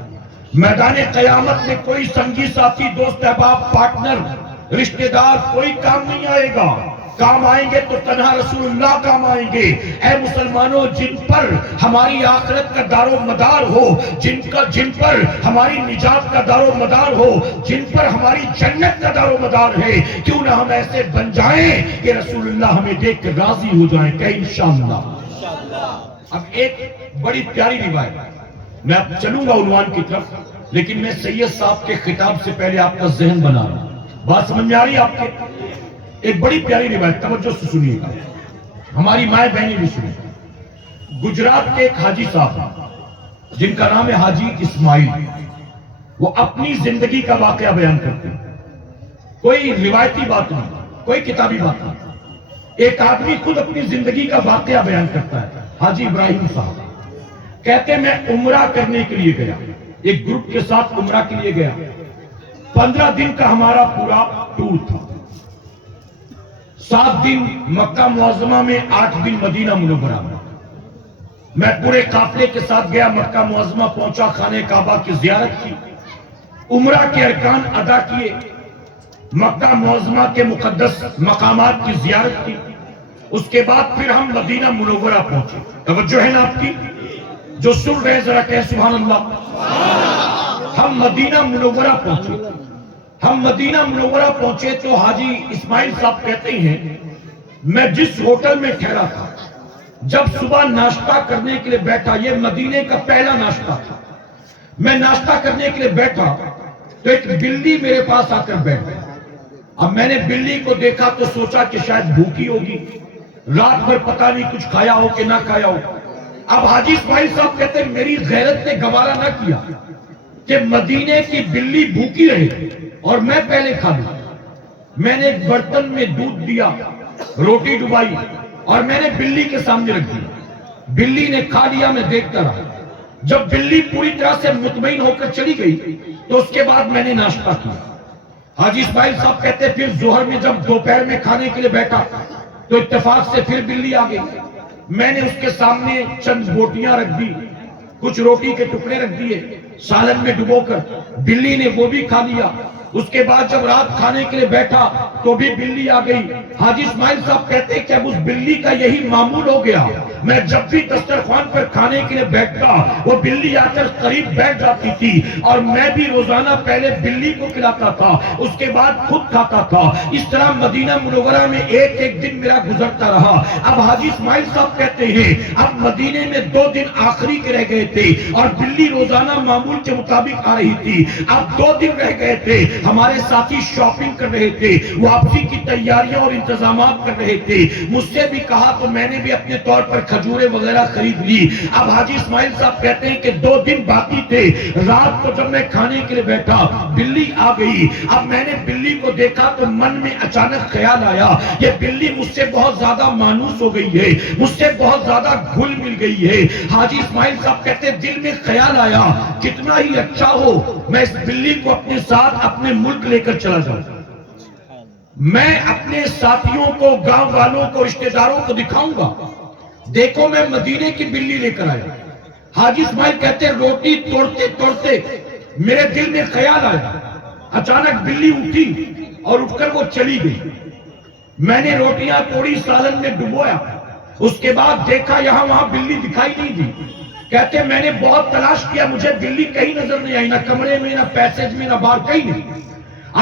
میدان قیامت میں کوئی سنگی ساتھی دوست احباب پارٹنر رشتہ دار کوئی کام نہیں آئے گا، کام آئیں گے تو تنہا رسول اللہ کام آئیں گے۔ اے مسلمانوں، جن پر ہماری آخرت کا دار و مدار ہو، جن پر ہماری نجات کا دار و مدار ہو، جن پر ہماری جنت کا دار و مدار ہے، کیوں نہ ہم ایسے بن جائیں کہ رسول اللہ ہمیں دیکھ کر راضی ہو جائیں کہ انشاءاللہ۔ اب ایک بڑی پیاری روایت، میں اب چلوں گا عنوان کی طرف، لیکن میں سید صاحب کے خطاب سے پہلے آپ کا ذہن بنا رہا ہوں، بات سمجھ میں آ رہی ہے آپ کے؟ ایک بڑی پیاری روایت، توجہ سے سنیے گا، ہماری مائیں بہنیں بھی سنیں۔ گجرات کے ایک حاجی صاحب ہیں جن کا نام ہے حاجی اسماعیل، وہ اپنی زندگی کا واقعہ بیان کرتے ہیں، کوئی روایتی بات نہیں، کوئی کتابی بات نہیں، ایک آدمی خود اپنی زندگی کا واقعہ بیان کرتا ہے۔ حاجی ابراہیم صاحب کہتے ہیں میں عمرہ کرنے کے لیے گیا، ایک گروپ کے ساتھ عمرہ کے لیے گیا، 15 دن کا ہمارا پورا ٹور تھا، 7 دن مکہ معظمہ میں، 8 دن مدینہ منورہ میں۔ میں پورے قافلے کے ساتھ گیا، مکہ معظمہ پہنچا، خانہ کعبہ کی زیارت کی، عمرہ کے ارکان ادا کیے، مکہ معظمہ کے مقدس مقامات کی زیارت کی، اس کے بعد پھر ہم مدینہ منورہ پہنچے۔ توجہ ہے نا آپ کی؟ جو سن رہے ذرا کہہ سبحان اللہ۔ ہم مدینہ منورہ پہنچے، ہم مدینہ منورہ پہنچے تو حاجی اسماعیل صاحب کہتے ہیں میں جس ہوٹل میں ٹھہرا تھا، جب صبح ناشتہ کرنے کے لیے بیٹھا، یہ مدینے کا پہلا ناشتہ تھا، میں ناشتہ کرنے کے لیے بیٹھا تو ایک بلی میرے پاس آ کر بیٹھ گئی۔ اب میں نے بلی کو دیکھا تو سوچا کہ شاید بھوکی ہوگی، رات بھر پتہ نہیں کچھ کھایا ہو کہ نہ کھایا ہو۔ اب حاجی اسماعیل صاحب کہتے ہیں میری غیرت نے گوارا نہ کیا کہ مدینے کی بلی بھوکی رہے اور میں پہلے کھا لوں۔ میں نے ایک برتن میں دودھ دیا، روٹی ڈبائی اور میں نے بلی کے سامنے رکھ دیا۔ بلی نے کھا لیا، میں دیکھتا رہا۔ جب بلی پوری طرح سے مطمئن ہو کر چلی گئی تو اس کے بعد میں نے ناشتہ کیا۔ حاجی اسماعیل صاحب کہتے پھر ظہر میں جب دوپہر میں کھانے کے لیے بیٹھا تو اتفاق سے پھر بلی آ گئی۔ میں نے اس کے سامنے چند بوٹیاں رکھ دی، کچھ روٹی کے ٹکڑے رکھ دیے سالن میں ڈبو کر، بلی نے وہ بھی کھا لیا۔ اس کے بعد جب رات کھانے کے لیے بیٹھا تو بھی بلی آ گئی۔ حاجی اسماعیل صاحب کہتے ہیں کہ اب اس بلی کا یہی معمول ہو گیا، میں جب بھی دسترخوان پر کھانے کے لیے بیٹھتا وہ بلی آ کر قریب بیٹھ جاتی تھی اور میں بھی روزانہ پہلے بلی کو کھلاتا تھا، اس کے بعد خود کھاتا تھا۔ اس طرح مدینہ منورہ میں ایک ایک دن میرا گزرتا رہا۔ اب حاجی اسماعیل صاحب کہتے ہیں اب مدینے میں 2 دن آخری کے رہ گئے تھے اور بلی روزانہ معمول کے مطابق آ رہی تھی۔ اب 2 دن رہ گئے تھے، ہمارے ساتھی شاپنگ کر رہے تھے، واپسی کی تیاریاں اور انتظامات کر رہے تھے۔ مجھ سے بھی کہا تو میں نے بھی اپنے طور پر کھجورے وغیرہ خرید لی۔ اب حاجی اسماعیل صاحب کہتے ہیں کہ 2 دن باقی تھے، رات کو جب میں کھانے کے لیے بیٹھا بلی آ گئی۔ اب میں نے بلی کو دیکھا تو من میں اچانک خیال آیا یہ بلی مجھ سے بہت زیادہ مانوس ہو گئی ہے، مجھ سے بہت زیادہ گھل مل گئی ہے۔ حاجی اسماعیل صاحب کہتے ہیں دل میں خیال آیا کتنا ہی اچھا ہو میں اس بلی کو اپنے ساتھ اپنے ملک لے کر چلا جاؤں، میں اپنے ساتھیوں کو، گاؤں والوں کو، رشتہ داروں کو دکھاؤں گا دیکھو میں مدینے کی بلی لے کر آیا۔ حاجی اسماعیل کہتے ہیں روٹی توڑتے توڑتے میرے دل میں خیال آیا، اچانک بلی اٹھی اور اٹھ کر وہ چلی گئی۔ میں نے روٹیاں توڑی، سالن میں ڈبویا، اس کے بعد دیکھا یہاں وہاں بلی دکھائی نہیں دی۔ کہتے ہیں میں نے بہت تلاش کیا، مجھے بلی کہیں نظر نہیں آئی، نہ کمرے میں، نہ پیسیج میں، نہ باہر، کہیں نہیں۔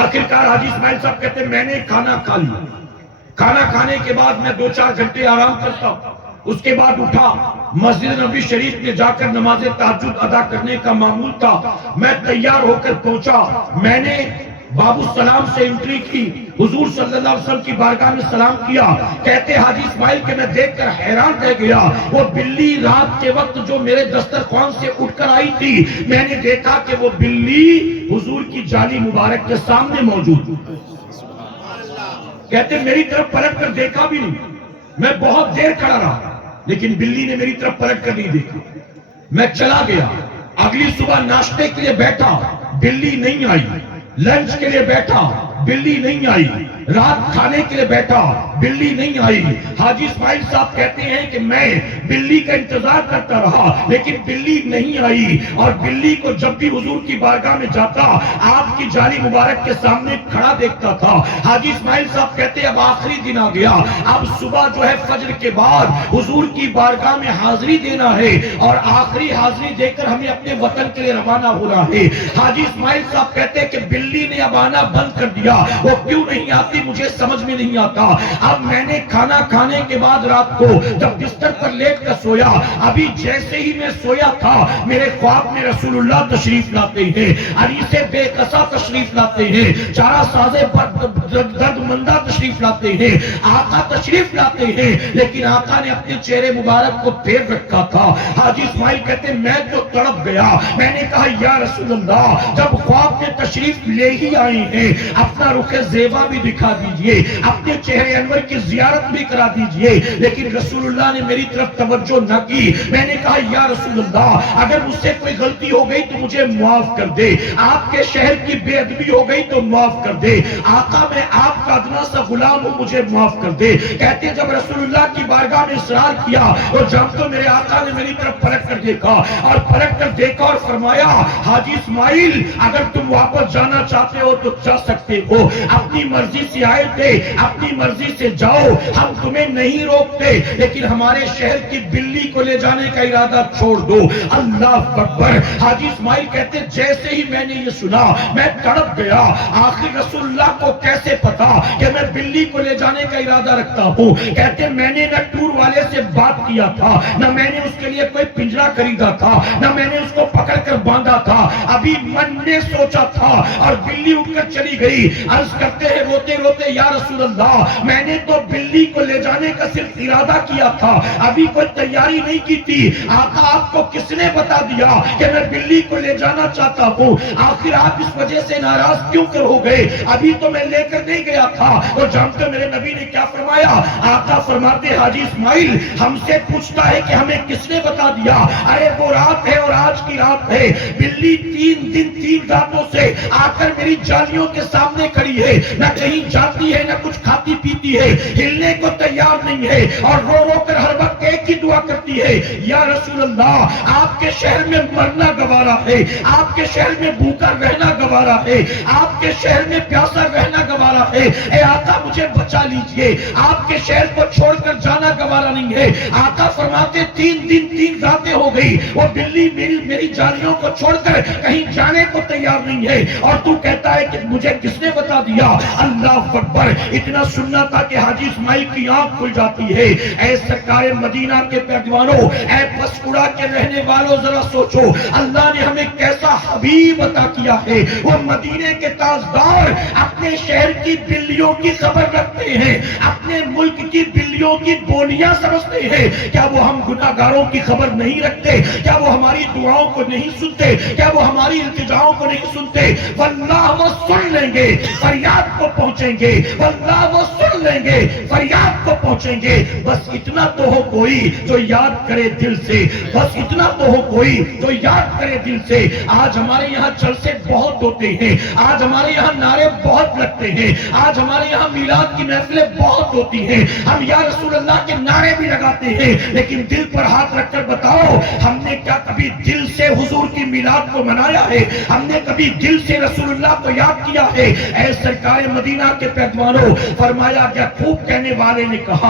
آخرکار حاجی اسماعیل صاحب کہتے ہیں میں نے کھانا کھا لیا۔ کھانا کھانے کے بعد میں 2-4 گھنٹے آرام کرتا ہوں، اس کے بعد اٹھا، مسجد نبوی شریف میں جا کر نماز تہجد ادا کرنے کا معمول تھا۔ میں تیار ہو کر پہنچا، میں نے باب السلام سے انٹری کی، حضور صلی اللہ علیہ وسلم کی بارگاہ میں سلام کیا۔ کہتے حاجی اسماعیل کہ میں دیکھ کر حیران رہ گیا، وہ بلی رات کے وقت جو میرے دسترخوان سے اٹھ کر آئی تھی، میں نے دیکھا کہ وہ بلی حضور کی جالی مبارک کے سامنے موجود۔ کہتے میری طرف پلٹ کر دیکھا بھی نہیں، میں بہت دیر کھڑا رہا لیکن بلی نے میری طرف پلٹ کر نہیں دیکھا، میں چلا گیا۔ اگلی صبح ناشتے کے لیے بیٹھا، بلی نہیں آئی، لنچ کے لیے بیٹھا، بلی نہیں آئی، رات کھانے کے لیے بیٹھا، بلی نہیں آئی۔ حاجی اسماعیل صاحب کہتے ہیں کہ میں بلی کا انتظار کرتا رہا لیکن بلی نہیں آئی، اور بلی کو جب بھی حضور کی بارگاہ میں جاتا آپ کی جالی مبارک کے سامنے کھڑا دیکھتا تھا۔ حاجی اسماعیل صاحب کہتے ہیں اب آخری دن آ گیا، اب صبح جو ہے فجر کے بعد حضور کی بارگاہ میں حاضری دینا ہے اور آخری حاضری دے کر ہمیں اپنے وطن کے لیے روانہ ہونا ہے۔ حاجی اسماعیل صاحب کہتے ہیں کہ بلی نے اب آنا بند کر دیا، وہ کیوں نہیں آتی مجھے سمجھ میں نہیں آتا۔ اب میں نے کھانا کھانے کے بعد رات کو جب بستر پر لیٹ کر سویا، ابھی جیسے ہی میں سویا تھا میرے خواب میں رسول اللہ تشریف لاتے ہیں، علی سے بے قصہ تشریف لاتے ہیں، چارہ سازے درد مندہ تشریف لاتے ہیں، آقا تشریف لاتے ہیں، لیکن آقا نے اپنے چہرے مبارک کو پھیر رکھا تھا۔ حاجی اسماعیل کہتے ہیں میں تو تڑپ گیا، میں نے کہا یا رسول اللہ جب خواب میں تشریف لے ہی آئے ہیں اپنا رخ زیبا بھی دکھا دیجئے، اپنے چہرے انور کی زیارت بھی کرا دیجئے، لیکن رسول اللہ نے میری طرف توجہ نہ کی۔ میں نے کہا یا رسول اللہ اگر مجھ سے کوئی غلطی ہو گئی تو مجھے معاف کر دے، آپ کے شہر کی بے ادبی ہو گئی تو معاف کر دے، آقا میں آپ کا ادنا سا غلام ہوں مجھے معاف کر دے۔ کہتے ہیں جب رسول اللہ کی بارگاہ میں اصرار کیا اور جب تو میرے آقا نے میری طرف پلٹ کر دیکھا اور پلٹ کر دیکھا اور فرمایا حاجی اسماعیل اگر تم واپس واپس جانا چاہتے ہو تو جا سکتے ہو، اپنی مرضی سے آئے تھے، اپنی مرضی سے جاؤ، ہم تمہیں نہیں روکتے، لیکن ہمارے شہر کی بلی کو لے جانے کا ارادہ چھوڑ دو۔ اللہ اکبر۔ حاجی اسماعیل کہتے جیسے ہی میں نے یہ سنا میں تڑپ گیا، آخر رسول اللہ کو کیسے پتا کہ میں بلی کو لے جانے کا ارادہ رکھتا ہوں؟ کہتے میں نے نہ ٹور والے سے بات کیا تھا، نہ میں نے اس کے لیے کوئی پنجرا خریدا تھا، نہ میں نے اس کو پکڑ کر باندھا تھا، ابھی من نے سوچا تھا اور بلی اٹھ کر چلی گئی۔ عرض کرتے ہیں روتے روتے یا رسول اللہ میں نے تو بلی کو لے جانے کا صرف ارادہ کیا تھا، ابھی کوئی تیاری نہیں کی تھی، آقا آپ کو کس نے بتا دیا کہ میں بلی کو لے جانا چاہتا ہوں؟ آخر آپ اس وجہ سے ناراض کیوں کر ہو گئے؟ ابھی تو میں لے کر نہیں گیا تھا۔ اور جانتے میرے نبی نے کیا فرمایا؟ آقا فرماتے حاجی اسماعیل ہم سے پوچھتا ہے کہ ہمیں کس نے بتا دیا؟ ارے وہ رات ہے اور آج کی رات ہے، بلی 3 دن 3 راتوں سے آ کر میری جالیوں کے سامنے کھڑی ہے، نہ کہیں جاتی ہے نہ کچھ کھاتی پیتی ہے، ہلنے کو تیار نہیں ہے، اور رو رو کر ہر وقت ایک ہی دعا کرتی ہے یا رسول اللہ آپ کے شہر میں مرنا گوارا ہے، آپ کے شہر میں بھوکا رہنا گوارا ہے، آپ کے شہر میں پیاسا رہنا گوارا ہے، اے آقا مجھے بچا لیجئے، آپ کے شہر کو چھوڑ کر جانا گوارا نہیں ہے۔ آقا فرماتے 3 دن 3 راتیں ہو گئی، وہ بلی میری جالیوں کو چھوڑ کر کہیں جانے کو تیار نہیں ہے، اور تو کہتا ہے کہ مجھے کس نے بتا دیا؟ اللہ اکبر۔ اتنا سننا تھا کہ حاجی اسماعیل کی آنکھ کھل جاتی ہے۔ اے سرکار مدینہ کے پیغمبروں، اے پسکڑا کے رہنے والوں، ذرا سوچو اللہ نے ہمیں کیسا حبیب عطا کیا ہے۔ وہ مدینے کے تاجدار اپنے شہر کی بلیوں کی خبر رکھتے ہیں، اپنے ملک کی بلیوں کی بولیاں سمجھتے ہیں۔ کیا وہ ہم گناہگاروں کی خبر نہیں رکھتے؟ کیا وہ ہماری دعاؤں کو نہیں سنتے؟ کیا وہ ہماری التجاؤں کو نہیں سنتے؟ واللہ وہ سن لیں گے، فریاد کو پہنچیں گے، واللہ وہ سن لیں گے، فریاد کو پہنچیں گے۔ بس اتنا تو ہو کوئی جو یاد کرے دل سے، بس اتنا تو ہو کوئی جو یاد کرے دل سے۔ آج ہمارے یہاں جلسے بہت ہوتے ہیں، آج ہمارے یہاں نعرے بہت لگتے ہیں، آج ہمارے یہاں میلاد کی محفلیں بہت ہوتی ہیں، ہم یا رسول اللہ کے نعرے بھی لگاتے ہیں، لیکن دل پر ہاتھ رکھ کر بتاؤ ہم نے کیا کبھی دل سے حضور کی میلاد کو منایا ہے؟ ہم نے کبھی دل سے رسول اللہ کو یاد کیا ہے؟ اے سرکار مدینہ کے پیغمبروں، فرمایا کیا خوب کہنے والے نے کہا